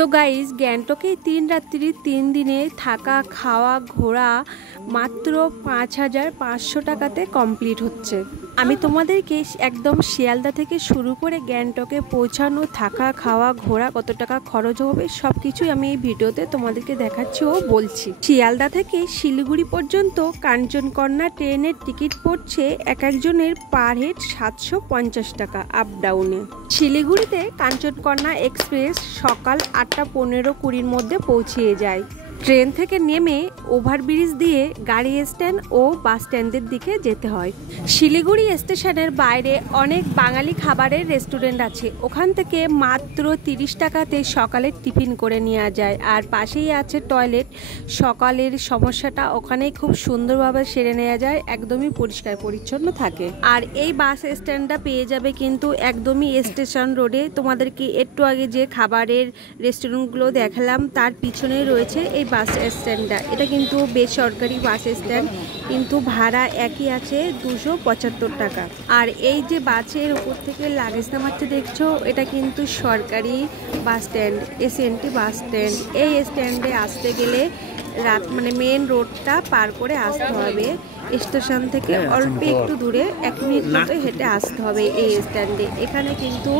তো গাইজ গ্যাংটকে 3 রাত্রি 3 দিনে থাকা খাওয়া ঘোরা মাত্র 5,500 টাকাতে কমপ্লিট হচ্ছে। আমি তোমাদেরকে একদম শিয়ালদা থেকে শুরু করে গ্যাংটকে পৌঁছানো, থাকা খাওয়া ঘোরা কত টাকা খরচ হবে সব কিছুই আমি এই ভিডিওতে তোমাদেরকে দেখাচ্ছি ও বলছি। শিয়ালদা থেকে শিলিগুড়ি পর্যন্ত কাঞ্চনকন্যা ট্রেনের টিকিট পড়ছে এক একজনের পার হেড 750 টাকা আপ ডাউনে। শিলিগুড়িতে কাঞ্চনকন্যা এক্সপ্রেস সকাল 8টা 15-20 মধ্যে পৌঁছিয়ে যায়। ট্রেন থেকে নেমে ওভারব্রিজ দিয়ে গাড়ি স্ট্যান্ড ও বাস স্ট্যান্ডের দিকে যেতে হয়। শিলিগুড়ি স্টেশনের বাইরে অনেক বাঙালি খাবারের রেস্টুরেন্ট আছে, ওখান থেকে মাত্র 30 টাকাতে সকালের টিফিন করে নেওয়া যায়। আর পাশেই আছে টয়লেট, সকালের সমস্যাটা ওখানেই খুব সুন্দরভাবে সেরে নেওয়া যায়, একদমই পরিষ্কার পরিচ্ছন্ন থাকে। আর এই বাস স্ট্যান্ডটা পেয়ে যাবে কিন্তু একদমই স্টেশন রোডে। তোমাদেরকে একটু আগে যে খাবারের রেস্টুরেন্টগুলো দেখালাম তার পিছনেই রয়েছে এই বাস স্ট্যান্ডটা। এটা কিন্তু বেসরকারি বাস স্ট্যান্ড, কিন্তু ভাড়া একই আছে 275 টাকা। আর এই যে বাসের উপর থেকে লাগেজ নামাচ্ছে দেখছো, এটা কিন্তু সরকারি bus stand, SNT bus stand. এই স্ট্যান্ডে আসতে গেলে মানে মেন রোডটা পার করে আসতে হবে। স্টেশন থেকে অল্প একটু দূরে 1 মিনিট মতো হেঁটে আসতে হবে এই স্ট্যান্ডে। এখানে কিন্তু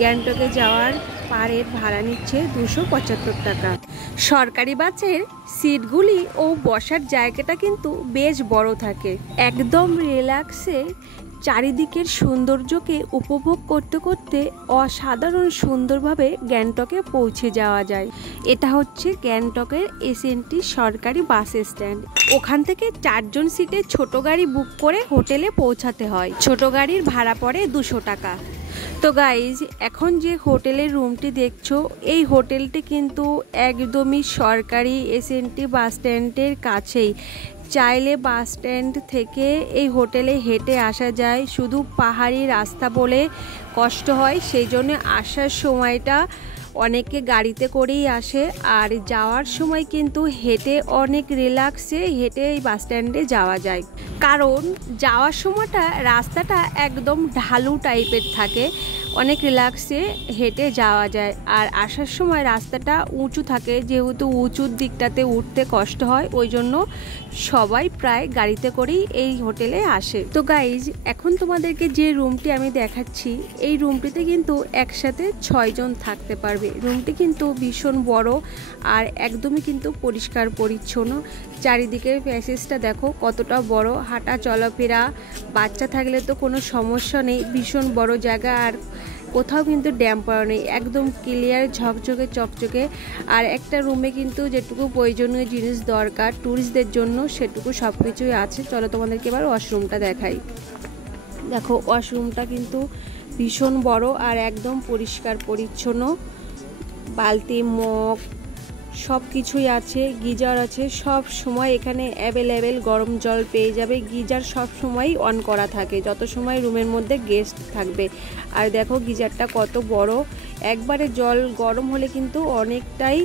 গ্যাংটকে যাওয়ার পার হেড ভাড়া নিচ্ছে 275 টাকা। সরকারি বাসের সিটগুলি ও বসার জায়গাটা কিন্তু বেশ বড় থাকে। একদম রিল্যাক্সে চারিদিকের সৌন্দর্যকে উপভোগ করতে করতে অসাধারণ সুন্দরভাবে গ্যাংটকে পৌঁছে যাওয়া যায়। এটা হচ্ছে গ্যাংটকের এসএনটি সরকারি বাস স্ট্যান্ড। ওখান থেকে 4 জন সিটে ছোট গাড়ি বুক করে হোটেলে পৌঁছাতে হয়। ছোট গাড়ির ভাড়া পড়ে 200 টাকা। তো গাইজ, এখন যে হোটেলের রুমটি দেখছো, এই হোটেলটি কিন্তু একদমই সরকারি এসএনটি বাস স্ট্যান্ডের কাছেই। চাইলে বাস স্ট্যান্ড থেকে এই হোটেলে হেঁটে আসা যায়, শুধু পাহাড়ি রাস্তা বলে কষ্ট হয়, সেই জন্য আসার সময়টা অনেকে গাড়িতে করেই আসে। আর যাওয়ার সময় কিন্তু হেঁটে অনেক রিল্যাক্সে হেঁটে এই বাস স্ট্যান্ডে যাওয়া যায়, কারণ যাওয়ার সময়টা রাস্তাটা একদম ঢালু টাইপের থাকে, অনেক রিল্যাক্সে হেঁটে যাওয়া যায়। আর আসার সময় রাস্তাটা উঁচু থাকে, যেহেতু উঁচুর দিকটাতে উঠতে কষ্ট হয়, ওই জন্য সবাই প্রায় গাড়িতে করেই এই হোটেলে আসে। তো গাইজ, এখন তোমাদেরকে যে রুমটি আমি দেখাচ্ছি, এই রুমটিতে কিন্তু একসাথে 6 জন থাকতে পারবে। রুমটি কিন্তু ভীষণ বড় আর একদমই কিন্তু পরিষ্কার পরিচ্ছন্ন। চারিদিকের প্যাসেজটা দেখো কতটা বড়, হাঁটা চলাফেরা, বাচ্চা থাকলে তো কোনো সমস্যা নেই। ভীষণ বড় জায়গা, আর কোথাও কিন্তু ড্যাম পড়া নেই, একদম ক্লিয়ার ঝকঝকে চকচকে। আর একটা রুমে কিন্তু যেটুকু প্রয়োজনীয় জিনিস দরকার ট্যুরিস্টদের জন্য সেটুকু সব কিছুই আছে। চলো তোমাদেরকে এবার ওয়াশরুমটা দেখাই। দেখো, ওয়াশরুমটা কিন্তু ভীষণ বড় আর একদম পরিষ্কার পরিচ্ছন্ন। বালতি, মগ সব কিছুই আছে, গিজার আছে, সব সময় এখানে অ্যাভেলেবেল গরম জল পেয়ে যাবে। গিজার সব সময় অন করা থাকে যত সময় রুমের মধ্যে গেস্ট থাকবে। আর দেখো গিজারটা কত বড়, একবারে জল গরম হলে কিন্তু অনেকটাই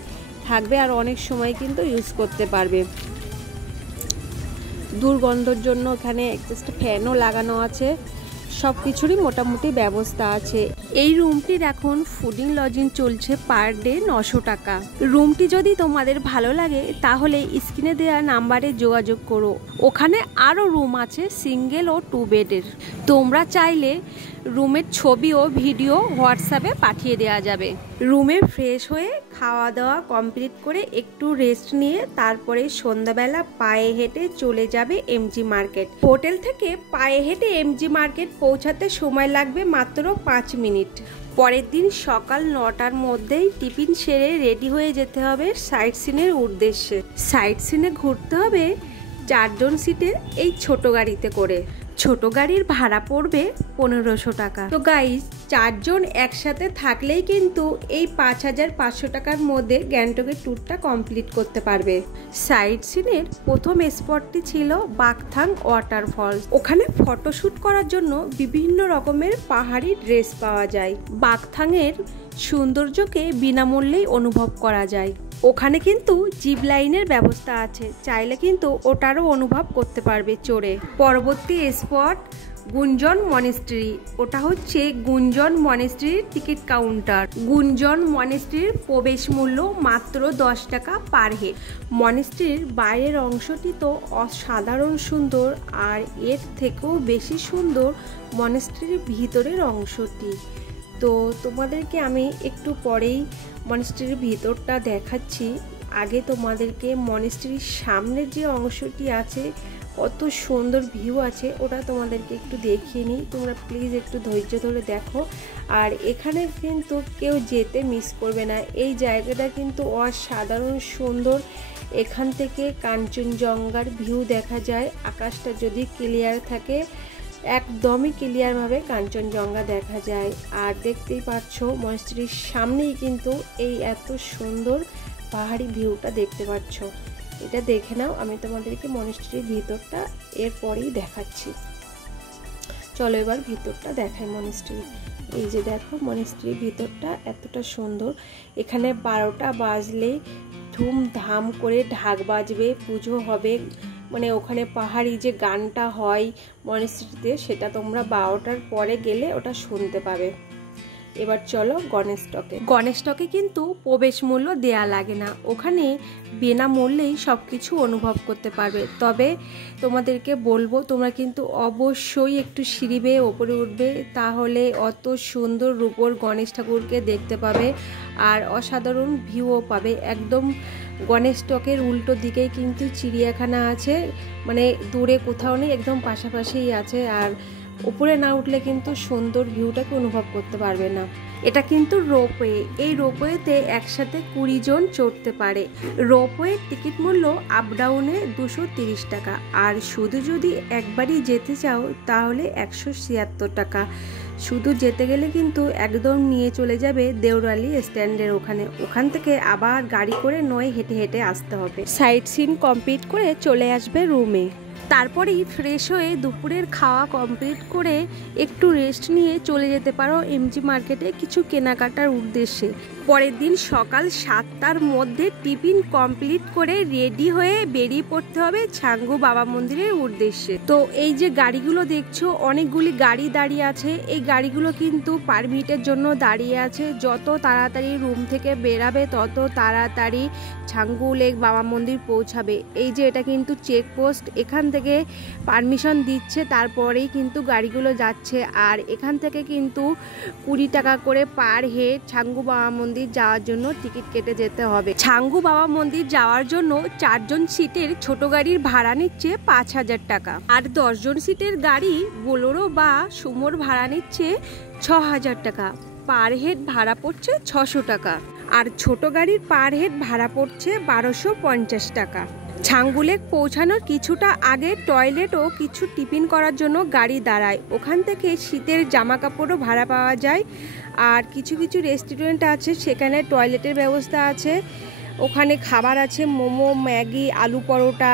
থাকবে আর অনেক সময় কিন্তু ইউজ করতে পারবে। দুর্গন্ধর জন্য এখানে একটা ফ্যানও লাগানো আছে, সব কিছুরই মোটামুটি ব্যবস্থা আছে। এই রুমটির এখন ফুডিং লজিং চলছে পার ডে 900 টাকা। রুমটি যদি তোমাদের ভালো লাগে তাহলে স্ক্রিনে দেওয়া নাম্বারে যোগাযোগ করো। ওখানে আরও রুম আছে সিঙ্গেল ও 2 বেডের। তোমরা চাইলে রুমের ছবি ও ভিডিও হোয়াটসঅ্যাপে পাঠিয়ে দেওয়া যাবে। রুমে ফ্রেশ হয়ে খাওয়া দাওয়া কমপ্লিট করে একটু রেস্ট নিয়ে তারপরে সন্ধ্যাবেলা পায়ে হেঁটে চলে যাবে এমজি মার্কেট। হোটেল থেকে পায়ে হেঁটে এমজি মার্কেট পৌঁছাতে সময় লাগবে মাত্র 5 মিনিট। পরের দিন সকাল 9টার মধ্যেই টিফিন সেরে রেডি হয়ে যেতে হবে সাইট সিনের উদ্দেশ্যে। সাইট সিনে ঘুরতে হবে 4 জন সিটের এই ছোট গাড়িতে করে। ছোট গাড়ির ভাড়া পড়বে 1500 টাকা। তো গাইজ, 4 জন একসাথে থাকলেই কিন্তু এই 5500 টাকার মধ্যে গ্যাংটকের ট্যুরটা কমপ্লিট করতে পারবে। সাইট সিনের প্রথম স্পটটি ছিল বাকথাং ওয়াটারফলস। ওখানে ফটোশ্যুট করার জন্য বিভিন্ন রকমের পাহাড়ি ড্রেস পাওয়া যায়। বাকথাংয়ের সৌন্দর্যকে বিনামূল্যেই অনুভব করা যায়। ওখানে কিন্তু জিপ লাইনের ব্যবস্থা আছে, চাইলে কিন্তু ওটারও অনুভব করতে পারবে চড়ে। পরবর্তী স্পট গুঞ্জন মনেস্ট্রি, ওটা হচ্ছে গুঞ্জন মনেস্ট্রির টিকিট কাউন্টার। গুঞ্জন মনেস্ট্রির প্রবেশ মূল্য মাত্র 10 টাকা পার হেড। মনেস্ট্রির বাইরের অংশটি তো অসাধারণ সুন্দর, আর এর থেকেও বেশি সুন্দর মনেস্ট্রির ভিতরের অংশটি। তো তোমাদেরকে আমি একটু পরেই মনেস্ট্রির ভিতরটা দেখাচ্ছি। আগে তোমাদেরকে মনেস্ট্রির সামনের যে অংশটি আছে, কত সুন্দর ভিউ আছে, ওটা তোমাদেরকে একটু দেখিয়ে নিই। তোমরা প্লিজ একটু ধৈর্য ধরে দেখো। আর এখানে কিন্তু কেউ যেতে মিস করবে না। এই জায়গাটা কিন্তু অসাধারণ সুন্দর। এখান থেকে কাঞ্চনজঙ্ঘার ভিউ দেখা যায়। আকাশটা যদি ক্লিয়ার থাকে, একদমই ক্লিয়ারভাবে কাঞ্চনজঙ্ঘা দেখা যায়। আর দেখতেই পাচ্ছ মনেস্ট্রির সামনেই কিন্তু এই এত সুন্দর পাহাড়ি ভিউটা দেখতে পাচ্ছ। এটা দেখে নাও। আমি তোমাদেরকে মনেস্ট্রির ভিতরটা এরপরেই দেখাচ্ছি। চলো এবার ভিতরটা দেখাই মনেস্ট্রি। এই যে দেখো মনেস্ট্রির ভিতরটা এতটা সুন্দর। এখানে 12টা বাজলে ধুমধাম করে ঢাক বাজবে, পুজো হবে। মানে ওখানে পাহাড়ি যে গানটা হয় মনেস্ট্রিতে, সেটা তোমরা 12টার পরে গেলে ওটা শুনতে পাবে। এবার চলো গণেশটকে। গণেশটকে কিন্তু প্রবেশ মূল্য দেয়া লাগে না, ওখানে বিনামূল্যেই সব কিছু অনুভব করতে পারবে। তবে তোমাদেরকে বলবো, তোমরা কিন্তু অবশ্যই একটু সিঁড়ি বেয়ে ওপরে উঠবে, তাহলে অত সুন্দর রূপোর গণেশ ঠাকুরকে দেখতে পাবে আর অসাধারণ ভিউও পাবে। একদম গণেশটকের উল্টো দিকেই কিন্তু চিড়িয়াখানা আছে, মানে দূরে কোথাও নেই, একদম পাশাপাশিই আছে। আর উপরে না উঠলে কিন্তু সুন্দর ভিউটাকে অনুভব করতে পারবে না। এটা কিন্তু রোপওয়ে। এই রোপওয়েতে একসাথে 20 জন চড়তে পারে। রোপওয়ের টিকিট মূল্য আপ ডাউনে 230 টাকা, আর শুধু যদি একবারই যেতে চাও তাহলে 176 টাকা। শুধু যেতে গেলে কিন্তু একদম নিয়ে চলে যাবে দেওরালি স্ট্যান্ডের ওখানে। ওখান থেকে আবার গাড়ি করে নয় হেঁটে হেঁটে আসতে হবে। সাইট সিন কমপ্লিট করে চলে আসবে রুমে। তারপরেই ফ্রেশ হয়ে দুপুরের খাওয়া কমপ্লিট করে একটু রেস্ট নিয়ে চলে যেতে পারো এমজি মার্কেটে কিছু কেনাকাটার উদ্দেশ্যে। পরের দিন সকাল 7টার মধ্যে টিফিন কমপ্লিট করে রেডি হয়ে বেরিয়ে পড়তে হবে ছাঙ্গু বাবা মন্দিরের উদ্দেশ্যে। তো এই যে গাড়িগুলো দেখছো, অনেকগুলি গাড়ি দাঁড়িয়ে আছে। এই গাড়িগুলো কিন্তু পারমিটের জন্য দাঁড়িয়ে আছে। যত তাড়াতাড়ি রুম থেকে বেরাবে তত তাড়াতাড়ি ছাঙ্গু লেক বাবা মন্দির পৌঁছাবে। এই যে এটা কিন্তু চেকপোস্ট, এখান থেকে পারমিশন দিচ্ছে, তারপরেই কিন্তু গাড়িগুলো যাচ্ছে। আর এখান থেকে কিন্তু 20 টাকা করে পার হেড ছাঙ্গু বাবা মন্দির যাওয়ার জন্য টিকিট কেটে যেতে হবে। ছাঙ্গু বাবা মন্দির যাওয়ার জন্য 4 জন সিটের ছোট গাড়ির ভাড়া নিচ্ছে 5000 টাকা, আর 10 জন সিটের গাড়ি বোলেরো বা সুমোর ভাড়া নিচ্ছে 6000 টাকা। পার হেড ভাড়া পড়ছে 600 টাকা, আর ছোট গাড়ির পার হেড ভাড়া পড়ছে 1250 টাকা। ছাঙ্গু লেক পৌঁছানোর কিছুটা আগে টয়লেট ও কিছু টিফিন করার জন্য গাড়ি দাঁড়ায়। ওখান থেকে শীতের জামা কাপড়ও ভাড়া পাওয়া যায়। আর কিছু কিছু রেস্টুরেন্ট আছে, সেখানে টয়লেটের ব্যবস্থা আছে। ওখানে খাবার আছে, মোমো, ম্যাগি, আলু পরোটা,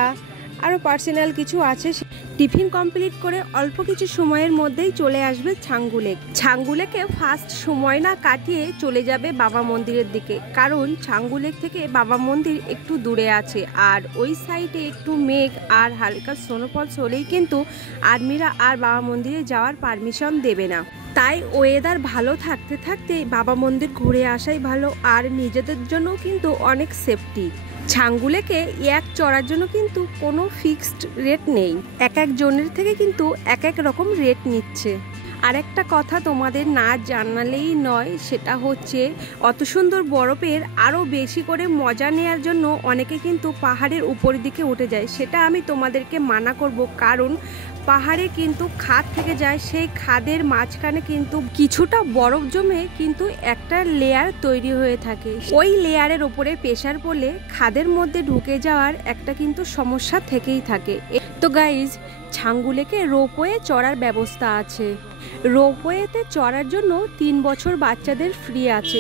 আরও পার্সোনাল কিছু আছে। টিফিন কমপ্লিট করে অল্প কিছু সময়ের মধ্যেই চলে আসবে ছাঙ্গু লেক। ছাঙ্গু লেকে ফার্স্ট সময় না কাটিয়ে চলে যাবে বাবা মন্দিরের দিকে, কারণ ছাঙ্গু লেক থেকে বাবা মন্দির একটু দূরে আছে। আর ওই সাইডে একটু মেঘ আর হালকা স্নোফল হলেই কিন্তু আর্মিরা আর বাবা মন্দিরে যাওয়ার পারমিশন দেবে না। তাই ওয়েদার ভালো থাকতে থাকতে বাবা মন্দির ঘুরে আসাই ভালো, আর নিজেদের জন্য কিন্তু অনেক সেফটি। ছাঙ্গু লেকে এক চড়ার জন্য কিন্তু কোনো ফিক্সড রেট নেই, এক এক জনের থেকে কিন্তু এক এক রকম রেট নিচ্ছে। আর একটা কথা তোমাদের না জানালেই নয়, সেটা হচ্ছে অত সুন্দর বরফের আরও বেশি করে মজা নেওয়ার জন্য অনেকে কিন্তু পাহাড়ের উপর দিকে উঠে যায়। সেটা আমি তোমাদেরকে মানা করব, কারণ পাহাড়ে কিন্তু খাদ থেকে যায়, সেই খাদের মাঝখানে কিন্তু কিছুটা বরফ জমে কিন্তু একটা লেয়ার তৈরি হয়ে থাকে। ওই লেয়ারের ওপরে প্রেসার পড়লে খাদের মধ্যে ঢুকে যাওয়ার একটা কিন্তু সমস্যা থেকেই থাকে। তো গাইজ, ছাঙ্গু লেকে রোপওয়ে চড়ার ব্যবস্থা আছে। রোপওয়েতে চড়ার জন্য 3 বছর বাচ্চাদের ফ্রি আছে।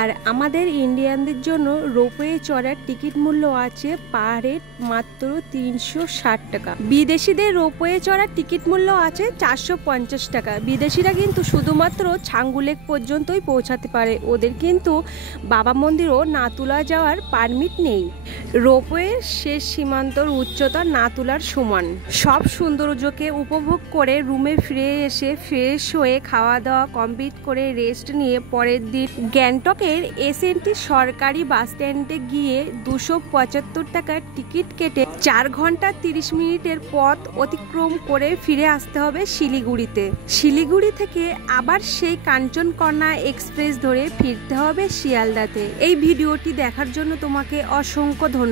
আর আমাদের ইন্ডিয়ানদের জন্য রোপওয়ে চড়ার টিকিট মূল্য আছে পার হেড মাত্র 360 টাকা। বিদেশিদের রোপওয়ে চড়ার টিকিট মূল্য আছে 450 টাকা। বিদেশিরা কিন্তু শুধুমাত্র ছাঙ্গু লেক পর্যন্তই পৌঁছাতে পারে, ওদের কিন্তু বাবা মন্দিরও নাতুলা যাওয়ার পারমিট নেই। রোপওয়ের শেষ সীমান্তর উচ্চতা না তোলার সমান। সব সৌন্দর্যকে উপভোগ করে রুমে ফিরে এসে ফ্রেশ হয়ে খাওয়া দাওয়া কমপ্লিট করে রেস্ট নিয়ে পরের দিন গ্যাংটকের এসএনটি সরকারি বাস স্ট্যান্ডে গিয়ে 275 টাকার টিকিট কেটে 4 ঘন্টা 30 মিনিটের পথ অতিক্রম করে ফিরে আসতে হবে শিলিগুড়িতে। শিলিগুড়ি থেকে আবার সেই কাঞ্চনকন্যা এক্সপ্রেস ধরে ফিরতে হবে শিয়ালদাতে। এই ভিডিওটি দেখার জন্য তোমাকে অসংখ্য ধন্যবাদ।